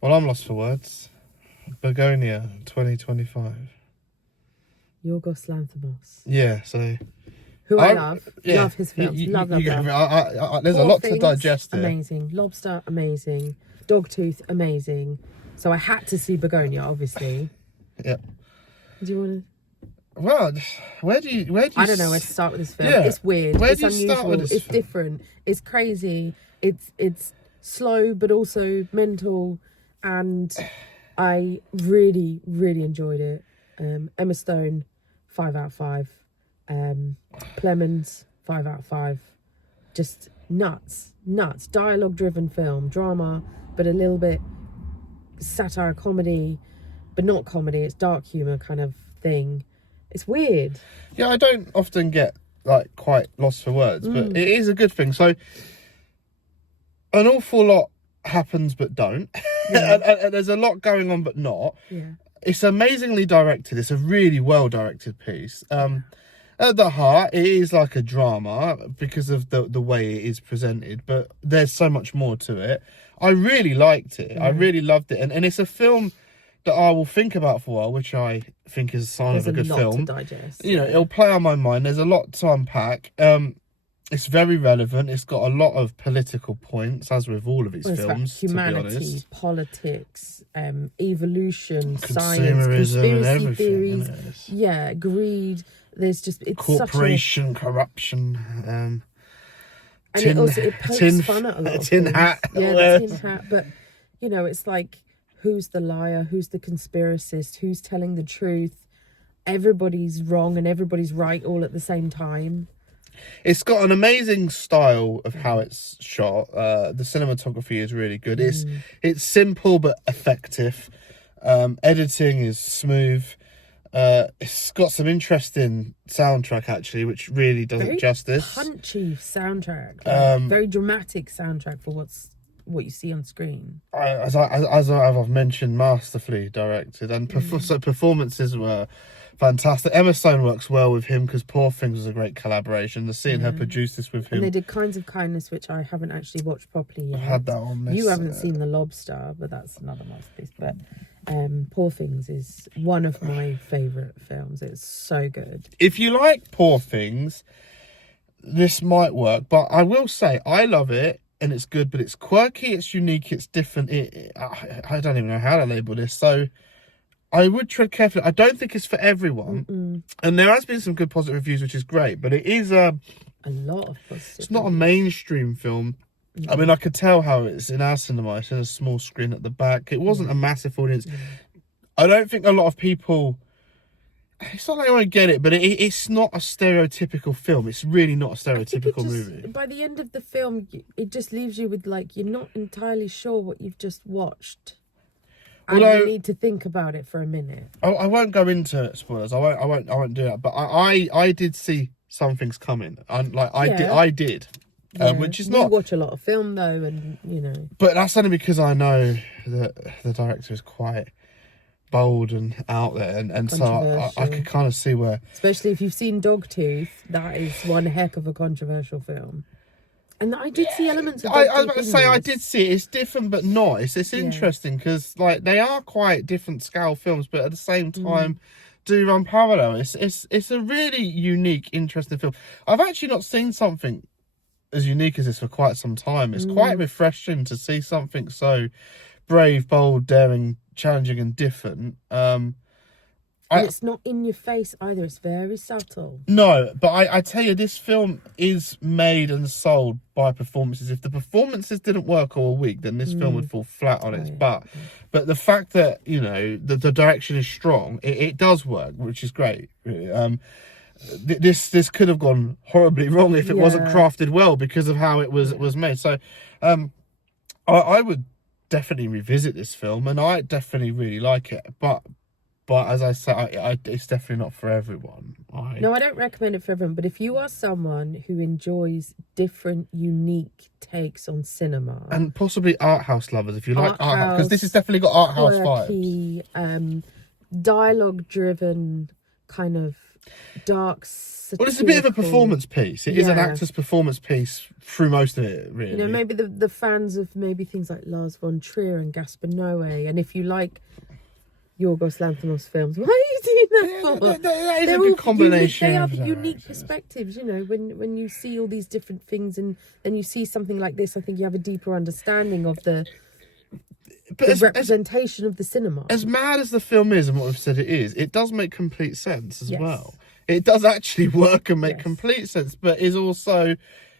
Well, I'm lost for words. Bugonia 2025. Yorgos Lanthimos. Yeah, so... Who I love. Yeah. Love his films. Love. There's Poor a lot Things, to digest here. amazing. Lobster, amazing. Dogtooth, amazing. So I had to see Bugonia, obviously. Yeah. Do you want to... Well, where do you... I don't know where to start with this film. Yeah. It's weird. Where It's do you unusual. start with this It's film? different. It's crazy. It's slow, but also mental. And I really, really enjoyed it. Emma Stone, 5 out of 5. Plemons, 5 out of 5. Just nuts. Dialogue-driven film, drama, but a little bit satire, comedy, but not comedy. It's dark humor kind of thing. It's weird. Yeah, I don't often get like quite lost for words, but it is a good thing. So an awful lot happens but don't. Yeah. and there's a lot going on but not. Yeah. It's amazingly directed. It's a really well directed piece. At the heart, it is like a drama because of the way it is presented, but there's so much more to it. I really liked it. I really loved it. And it's a film that I will think about for a while, which I think is a sign of a good film. There's a lot to digest. You know, it'll play on my mind. There's a lot to unpack. It's very relevant. It's got a lot of political points, as with all of his films, humanity, to be honest. Politics, evolution, science, Consumerism and conspiracy everything. theories. You know, Yeah, greed. There's just... It's corporation, corruption. And it pokes fun at a lot of tin things. hat. Yeah, the tin hat. But, you know, it's like, who's the liar? Who's the conspiracist? Who's telling the truth? Everybody's wrong and everybody's right all at the same time. It's got an amazing style of how it's shot. The cinematography is really good. It's simple but effective. Editing is smooth. It's got some interesting soundtrack actually, which really does it justice. Punchy soundtrack, like, very dramatic soundtrack for what you see on screen. As I've mentioned, masterfully directed, and so performances were fantastic. Emma Stone works well with him because Poor Things was a great collaboration. Seeing her produce this with him, and they did Kinds of Kindness, which I haven't actually watched properly yet. I had that on this. You haven't seen The Lobster, but that's another masterpiece. But Poor Things is one of my favourite films. It's so good. If you like Poor Things, this might work. But I will say, I love it and it's good, but it's quirky, it's unique, it's different. I don't even know how to label this. So I would tread carefully. I don't think it's for everyone. And there has been some good positive reviews, which is great. But it is a lot of positive. It's not a mainstream film. I mean, I could tell how it's in our cinema. It's in a small screen at the back. It wasn't a massive audience. I don't think a lot of people... It's not like I won't get it, but it's not a stereotypical film. It's really not a stereotypical movie. By the end of the film, it just leaves you with, like, you're not entirely sure what you've just watched. And you need to think about it for a minute. I won't go into spoilers. I won't do that. But I did see some things coming. I did. Which is not... You watch a lot of film, though, and, you know... But that's only because I know that the director is quite bold and out there. And so I could kind of see where... Especially if you've seen Dogtooth, that is one heck of a controversial film. And I did see elements of Dogtooth. I was about to say, I did see it. It's different, but not. It's interesting because, like, they are quite different scale films, but at the same time... do run parallel. It's a really unique, interesting film. I've actually not seen something as unique as this for quite some time. It's quite refreshing to see something so brave, bold, daring, challenging and different. And it's not in your face either. It's very subtle. No, but I tell you, this film is made and sold by performances. If the performances didn't work all week, then this film would fall flat on its butt. But the fact that, you know, the direction is strong, it does work, which is great, really. This could have gone horribly wrong if it wasn't crafted well because of how it was made. So I would definitely revisit this film, and I definitely really like it. But as I say, it's definitely not for everyone. No, I don't recommend it for everyone. But if you are someone who enjoys different, unique takes on cinema, and possibly art house lovers, if you like art house, because this has definitely got art house vibes. Dialogue-driven kind of dark, Well, it's a bit of a satirical. performance piece. It is an Yeah. actor's performance piece through most of it, really. You know, maybe the fans of maybe things like Lars von Trier and Gaspar Noé, and if you like Yorgos Lanthimos films, why are you doing that for? That is a good combination. They are of unique directors. perspectives, you know, when you see all these different things and then you see something like this, I think you have a deeper understanding of the representation of the cinema. As mad as the film is and what we've said it is, it does make complete sense as Yes. well. It does actually work and make Yes. complete sense, but is also,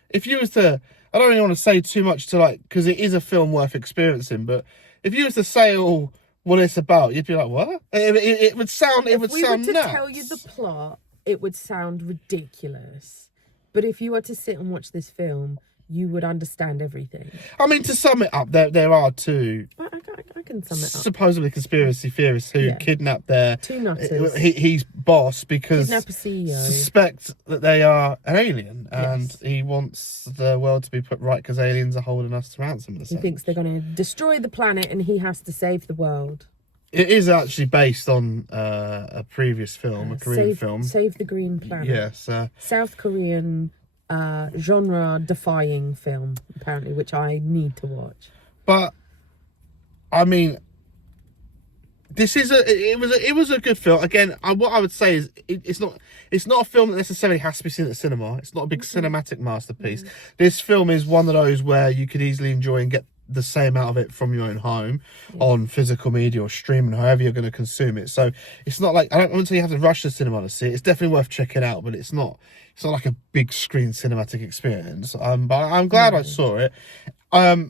if you was to, I don't really want to say too much to like, because it is a film worth experiencing, but if you was to say all what it's about, you'd be like, what? It would sound, it would sound If we were to nuts. tell you the plot, it would sound ridiculous. But if you were to sit and watch this film, you would understand everything. I mean, to sum it up, there are two I can sum it up. supposedly conspiracy theorists who kidnapped their Two nutters. He's boss because Kidnap a CEO. suspect that they are an alien, and Yes. he wants the world to be put right because aliens are holding us to ransom. He thinks they're going to destroy the planet and he has to save the world. It is actually based on a previous film, a Korean film. Save the Green Planet. Yes. South Korean genre-defying film, apparently, which I need to watch. But I mean, it was a good film. Again, what I would say is it's not a film that necessarily has to be seen at the cinema. It's not a big cinematic masterpiece. This film is one of those where you could easily enjoy and get the same out of it from your own home on physical media or streaming, however you're going to consume it. So it's not like, I don't want to say you have to rush to the cinema to see it. It's definitely worth checking out, but it's not like a big screen cinematic experience. But I'm glad I saw it.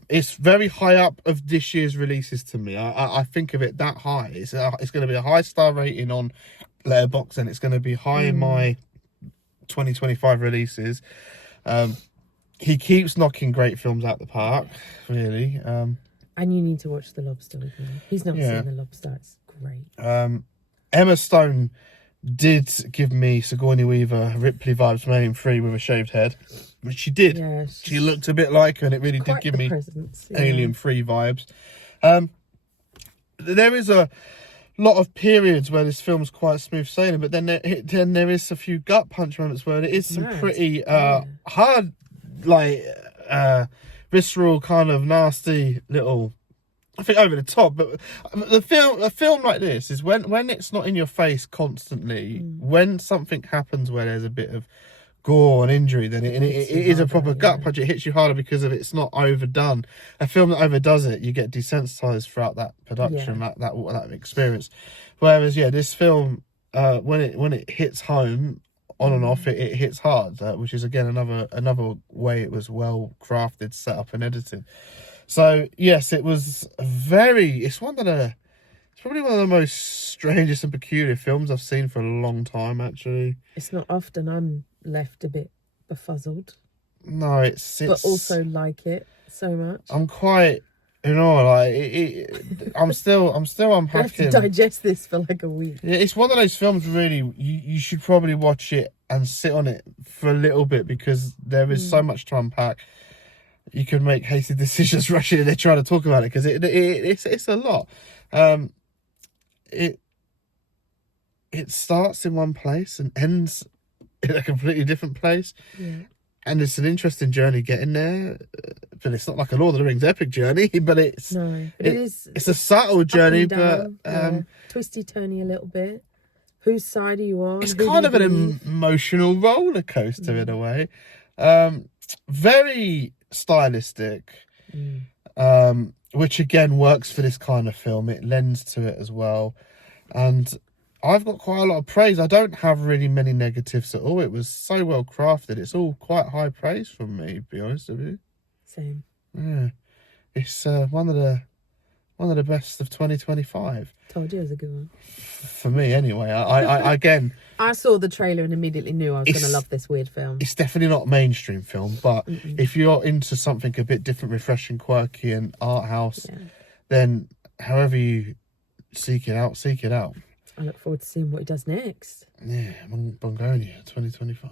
It's very high up of this year's releases to me. I think of it that high. It's going to be a high star rating on Letterboxd, and it's going to be high in my 2025 releases. He keeps knocking great films out the park, really. And you need to watch The Lobster with me. He's not seen The Lobster. It's great. Emma Stone did give me Sigourney Weaver, Ripley vibes from Alien 3 with a shaved head, which she did. Yeah, she looked a bit like her, and it really did give me presence, Alien 3 vibes. There is a lot of periods where this film's quite smooth sailing, but then there is a few gut punch moments where it is some pretty hard, like visceral, kind of nasty little, I think, over the top. But a film like this is when it's not in your face constantly. When something happens where there's a bit of gore and injury, then it is a proper gut punch. It hits you harder because of it's not overdone. A film that overdoes it, you get desensitized throughout that production, that experience. Whereas this film, when it hits home on and off, it hits hard, which is again another way it was well crafted, set up and edited. So yes, it was it's probably one of the most strangest and peculiar films I've seen for a long time, actually. It's not often I'm left a bit befuzzled. No, it's but also like it so much. I'm quite, I'm still unpacking. I have to digest this for like a week. Yeah, it's one of those films, really, you should probably watch it and sit on it for a little bit, because there is so much to unpack. You can make hasty decisions rushing in there trying to talk about it, because it's a lot. It starts in one place and ends in a completely different place. Yeah. And it's an interesting journey getting there, but it's not like a Lord of the Rings epic journey. But it's it's a subtle journey, but twisty turny a little bit. Whose side are you on? It's kind of an emotional roller coaster in a way. Very stylistic, which again works for this kind of film. It lends to it as well, and I've got quite a lot of praise. I don't have really many negatives at all. It was so well crafted. It's all quite high praise from me, to be honest with you. Same. Yeah, it's one of the best of 2025. Told you it was a good one. For me, anyway. I again, I saw the trailer and immediately knew I was going to love this weird film. It's definitely not a mainstream film, but if you're into something a bit different, refreshing, quirky, and art house, then however you seek it out. I look forward to seeing what he does next. Yeah, Bugonia 2025.